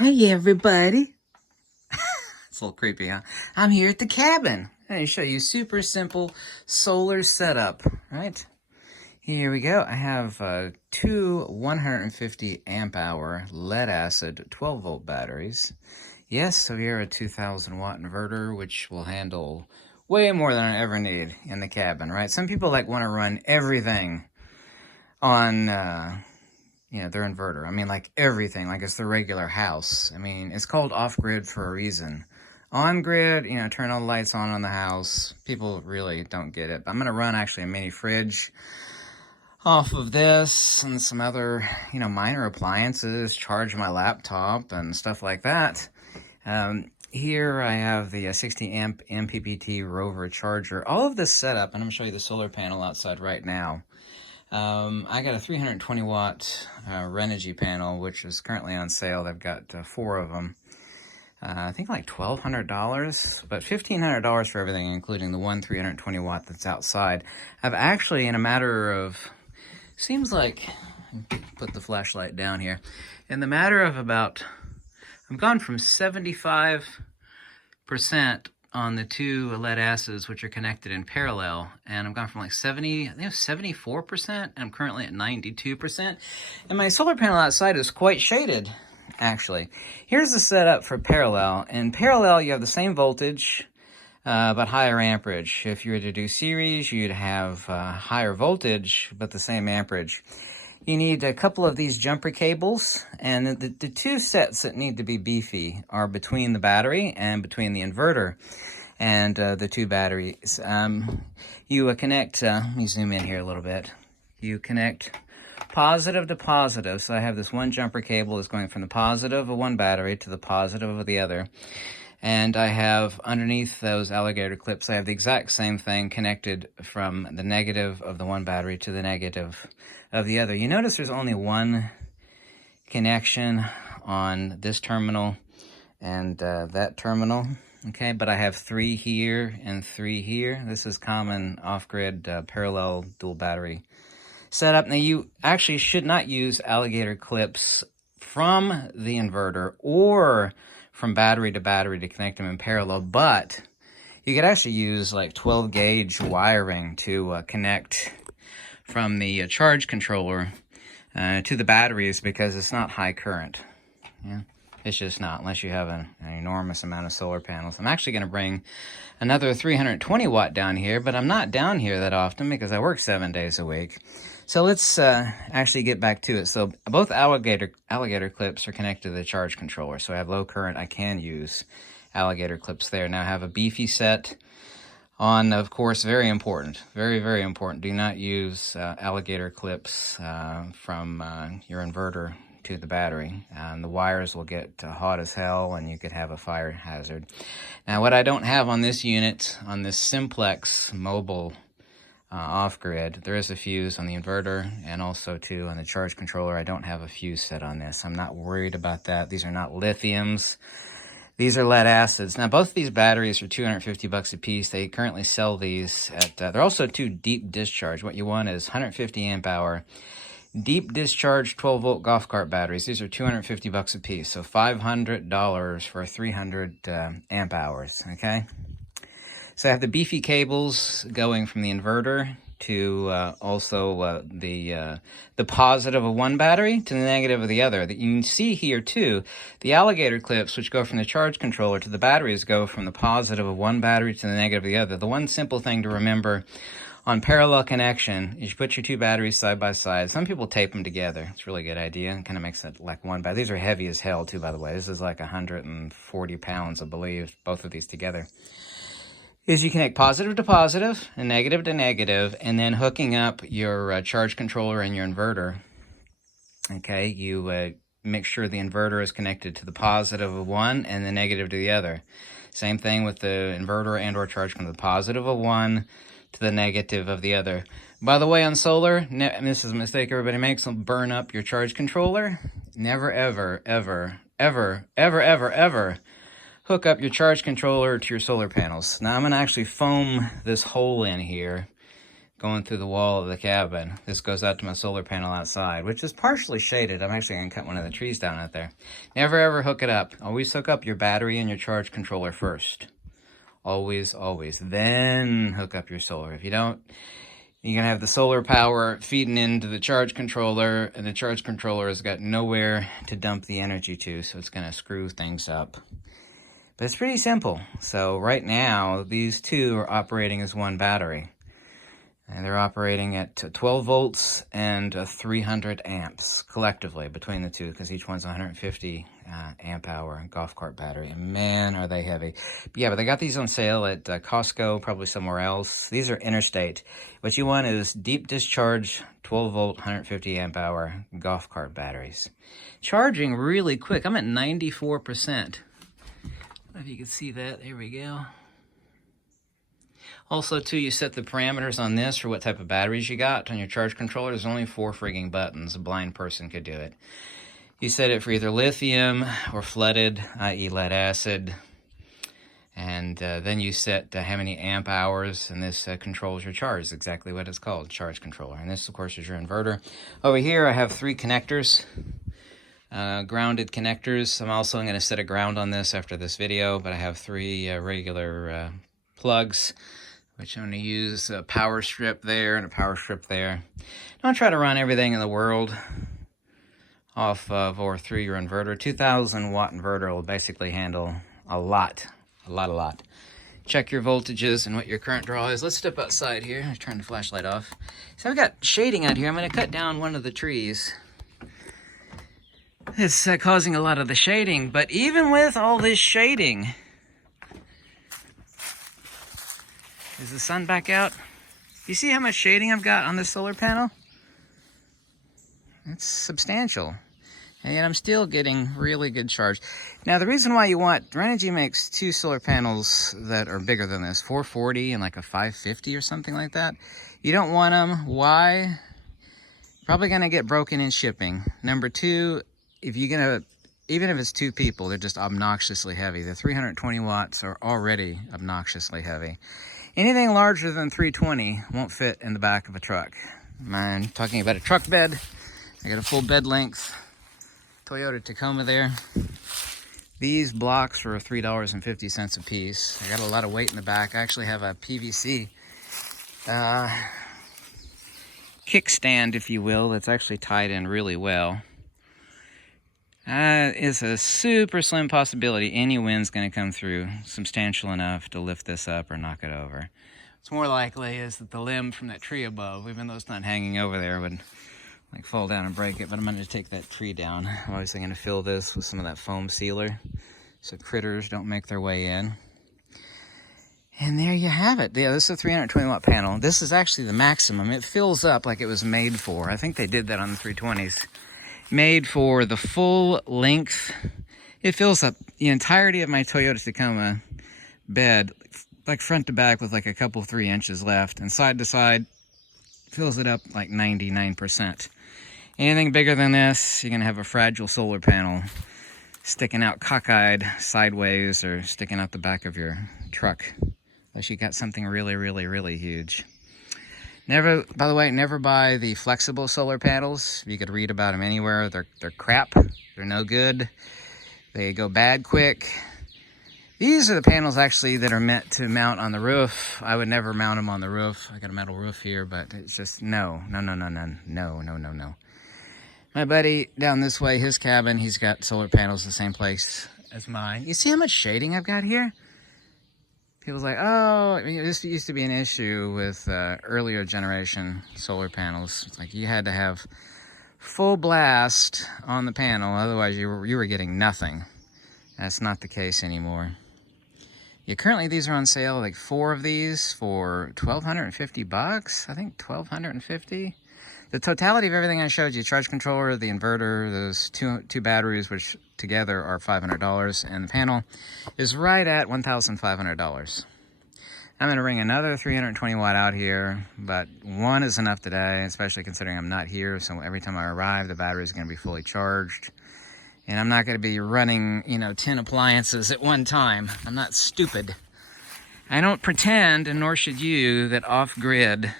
Hi, everybody. It's a little creepy, huh? I'm here at the cabin. I'm going to show you super simple solar setup, right? Here we go. I have two 150 amp hour lead acid 12 volt batteries. Yes, so here a 2000 watt inverter, which will handle way more than I ever need in the cabin, right? Some people want to run everything on their inverter. I mean, like everything, like it's their regular house. I mean, it's called off-grid for a reason. On-grid, turn all the lights on the house. People really don't get it. But I'm going to run actually a mini fridge off of this and some other, minor appliances, charge my laptop and stuff like that. Here I have the 60 amp MPPT Rover charger. All of this setup, and I'm going to show you the solar panel outside right now. I got a 320 watt Renogy panel, which is currently on sale. They've got 4 of them. I think like $1,200, but $1,500 for everything, including the one 320 watt that's outside. I've actually, in a matter of, seems like, put the flashlight down here, in the matter of about, I've gone from 75% on the two lead acids, which are connected in parallel, and I've gone from like 74%, and I'm currently at 92%, and my solar panel outside is quite shaded, actually. Here's the setup for parallel. In parallel, you have the same voltage, but higher amperage. If you were to do series, you'd have higher voltage, but the same amperage. You need a couple of these jumper cables, and the two sets that need to be beefy are between the battery and between the inverter and the two batteries. You connect, let me zoom in here a little bit. You connect positive to positive. So I have this one jumper cable that's going from the positive of one battery to the positive of the other. And I have underneath those alligator clips, I have the exact same thing connected from the negative of the one battery to the negative of the other. You notice there's only one connection on this terminal and that terminal, okay? But I have 3 here and 3 here. This is common off-grid parallel dual battery setup. Now, you actually should not use alligator clips from the inverter or from battery to connect them in parallel, but you could actually use like 12 gauge wiring to connect from the charge controller to the batteries, because it's not high current. Yeah, it's just not, unless you have an enormous amount of solar panels. I'm actually going to bring another 320 watt down here, but I'm not down here that often because I work 7 days a week. So let's actually get back to it. So both alligator clips are connected to the charge controller. So I have low current. I can use alligator clips there. Now I have a beefy set on, of course, very important. Very, very important. Do not use alligator clips from your inverter to the battery. The wires will get hot as hell, and you could have a fire hazard. Now, what I don't have on this unit, on this simplex mobile off-grid, there is a fuse on the inverter, and also too on the charge controller. I don't have a fuse set on this. I'm not worried about that. These are not lithiums. These are lead acids. Now, both of these batteries are $250 a piece. They currently sell these at, they're also 2 deep discharge. What you want is 150 amp hour deep discharge 12 volt golf cart batteries. These are $250 a piece. So $500 for 300 amp hours, okay? So I have the beefy cables going from the inverter to also the positive of one battery to the negative of the other. That you can see here too, the alligator clips, which go from the charge controller to the batteries, go from the positive of one battery to the negative of the other. The one simple thing to remember on parallel connection is you put your 2 batteries side by side. Some people tape them together. It's a really good idea. It kind of makes it like one battery. These are heavy as hell too, by the way. This is like 140 pounds, I believe, both of these together. Is you connect positive to positive and negative to negative, and then hooking up your charge controller and your inverter. Okay, you make sure the inverter is connected to the positive of one and the negative to the other. Same thing with the inverter and or charge from the positive of one to the negative of the other. By the way, on solar, this is a mistake everybody makes, burn up your charge controller. Never, ever, ever, ever, ever, ever, ever hook up your charge controller to your solar panels. Now I'm going to actually foam this hole in here going through the wall of the cabin. This goes out to my solar panel outside, which is partially shaded. I'm actually going to cut one of the trees down out there. Never ever hook it up. Always hook up your battery and your charge controller first. Always, always. Then hook up your solar. If you don't, you're going to have the solar power feeding into the charge controller, and the charge controller has got nowhere to dump the energy to, so it's going to screw things up. But it's pretty simple. So right now, these two are operating as one battery. And they're operating at 12 volts and 300 amps collectively between the two, because each one's 150 amp hour golf cart battery. And man, are they heavy. But yeah, but they got these on sale at Costco, probably somewhere else. These are interstate. What you want is deep discharge, 12 volt, 150 amp hour golf cart batteries. Charging really quick. I'm at 94%. I don't know if you can see that. There we go. Also, too, you set the parameters on this for what type of batteries you got on your charge controller. There's only 4 frigging buttons. A blind person could do it. You set it for either lithium or flooded, i.e. lead acid. And then you set how many amp hours, and this controls your charge. Exactly what it's called, charge controller. And this, of course, is your inverter. Over here, I have 3 connectors. Grounded connectors. I'm also going to set a ground on this after this video, but I have 3 regular plugs, which I'm going to use a power strip there and a power strip there. Don't try to run everything in the world off of or through your inverter. 2,000 watt inverter will basically handle a lot. Check your voltages and what your current draw is. Let's step outside here. I'm turning the flashlight off. So I've got shading out here. I'm going to cut down one of the trees. It's causing a lot of the shading, but even with all this shading, is the sun back out? You see how much shading I've got on this solar panel? It's substantial. And yet I'm still getting really good charge. Now the reason why you want, Renogy makes 2 solar panels that are bigger than this, 440 and like a 550 or something like that. You don't want them. Why? Probably gonna get broken in shipping. Number 2, if you're gonna, even if it's 2 people, they're just obnoxiously heavy. The 320 watts are already obnoxiously heavy. Anything larger than 320 won't fit in the back of a truck. I'm talking about a truck bed. I got a full bed length Toyota Tacoma there. These blocks are $3.50 a piece. I got a lot of weight in the back. I actually have a PVC kickstand, if you will, that's actually tied in really well. It's a super slim possibility any wind's going to come through substantial enough to lift this up or knock it over. What's more likely is that the limb from that tree above, even though it's not hanging over there, would like fall down and break it. But I'm going to take that tree down. I'm obviously going to fill this with some of that foam sealer so critters don't make their way in. And there you have it. Yeah, this is a 320 watt panel. This is actually the maximum. It fills up like it was made for. I think they did that on the 320s. Made for the full length. It fills up the entirety of my Toyota Tacoma bed, like front to back with like a couple 3 inches left, and side to side fills it up like 99%. Anything bigger than this, you're gonna have a fragile solar panel sticking out cockeyed sideways or sticking out the back of your truck, unless you got something really, really, really huge. Never, by the way, never buy the flexible solar panels. You could read about them anywhere. They're crap. They're no good. They go bad quick. These are the panels actually that are meant to mount on the roof. I would never mount them on the roof. I got a metal roof here, but it's just no. My buddy down this way, his cabin, he's got solar panels the same place as mine. You see how much shading I've got here? People's like, oh, this used to be an issue with earlier generation solar panels. It's like you had to have full blast on the panel, otherwise you were getting nothing. That's not the case anymore. Yeah, currently these are on sale, like 4 of these for $1,250. I think $1,250. The totality of everything I showed you, charge controller, the inverter, those two batteries, which together are $500, and the panel is right at $1,500. I'm gonna bring another 320 watt out here, but 1 is enough today, especially considering I'm not here. So every time I arrive, the battery is gonna be fully charged. And I'm not gonna be running, 10 appliances at one time. I'm not stupid. I don't pretend, and nor should you, that off-grid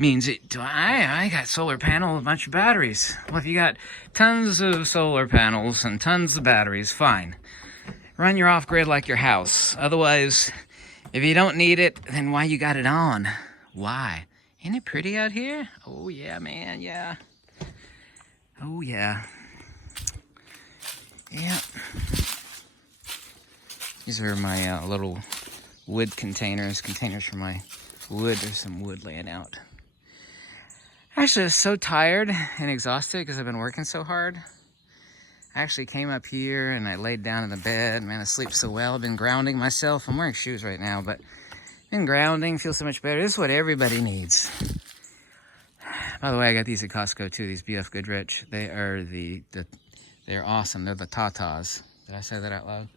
means I got solar panel, a bunch of batteries. Well, if you got tons of solar panels and tons of batteries, fine. Run your off-grid like your house. Otherwise, if you don't need it, then why you got it on? Why? Ain't it pretty out here? Oh yeah, man, yeah. Oh yeah. Yeah. These are my little wood containers for my wood. There's some wood laying out. Actually, I was so tired and exhausted because I've been working so hard. I actually came up here and I laid down in the bed. Man, I sleep so well. I've been grounding myself. I'm wearing shoes right now, but been grounding, feel so much better. This is what everybody needs. By the way, I got these at Costco too, these BF Goodrich. They are they're awesome. They're the Tatas. Did I say that out loud?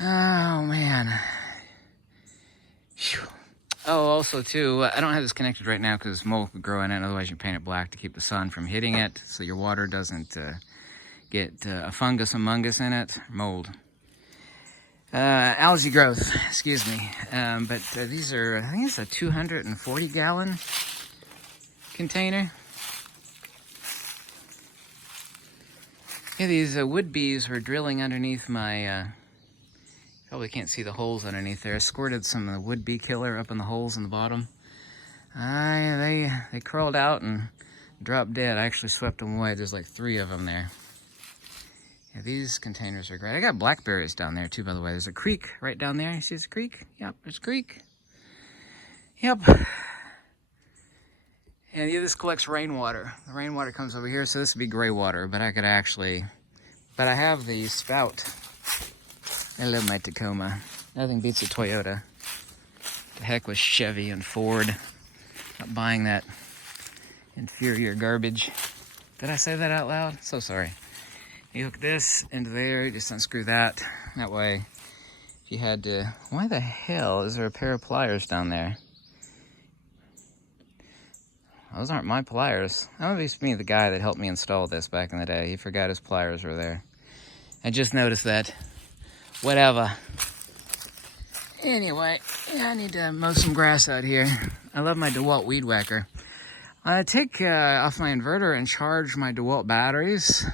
Oh, man. Whew. Oh, also, too, I don't have this connected right now because mold would grow in it. Otherwise, you paint it black to keep the sun from hitting it so your water doesn't get a fungus among us in it. Mold. Algae growth, excuse me. But these are, I think it's a 240-gallon container. Yeah, these wood bees were drilling underneath my... Probably can't see the holes underneath there. I squirted some wood bee killer up in the holes in the bottom. They crawled out and dropped dead. I actually swept them away. There's like 3 of them there. Yeah, these containers are great. I got blackberries down there too, by the way. There's a creek right down there. You see this creek? Yep, there's a creek. Yep. And yeah, this collects rainwater. The rainwater comes over here, so this would be gray water, but I could actually... But I have the spout. I love my Tacoma. Nothing beats a Toyota. The heck with Chevy and Ford. Not buying that inferior garbage. Did I say that out loud? So sorry. You hook this into there, you just unscrew that. That way, if you had to... Why the hell is there a pair of pliers down there? Those aren't my pliers. That must be the guy that helped me install this back in the day. He forgot his pliers were there. I just noticed that. Whatever. Anyway, yeah, I need to mow some grass out here. I love my DeWalt weed whacker. I take off my inverter and charge my DeWalt batteries.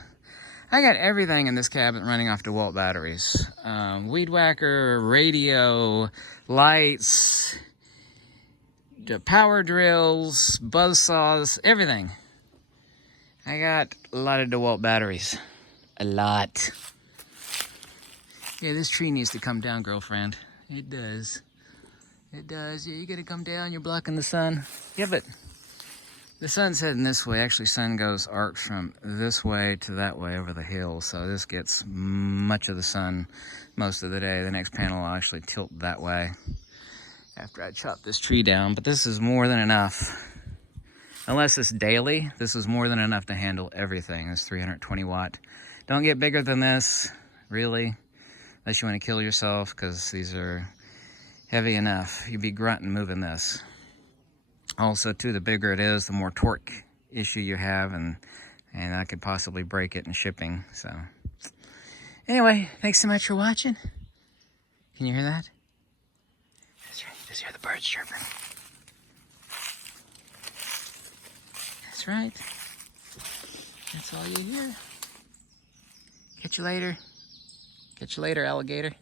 I got everything in this cabinet running off DeWalt batteries. Weed whacker, radio, lights, the power drills, buzz saws, everything. I got a lot of DeWalt batteries. A lot. Yeah, this tree needs to come down, girlfriend. It does. It does. Yeah, you gotta come down. You're blocking the sun. Yeah, but the sun's heading this way. Actually, sun goes arcs from this way to that way over the hill. So this gets much of the sun most of the day. The next panel will actually tilt that way after I chop this tree down. But this is more than enough. Unless it's daily, this is more than enough to handle everything. This 320 watt. Don't get bigger than this, really. Unless you want to kill yourself, because these are heavy enough. You'd be grunting moving this. Also, too, the bigger it is, the more torque issue you have, and I could possibly break it in shipping. So, anyway, thanks so much for watching. Can you hear that? That's right. Just hear the birds chirping. That's right. That's all you hear. Catch you later. Catch you later, alligator.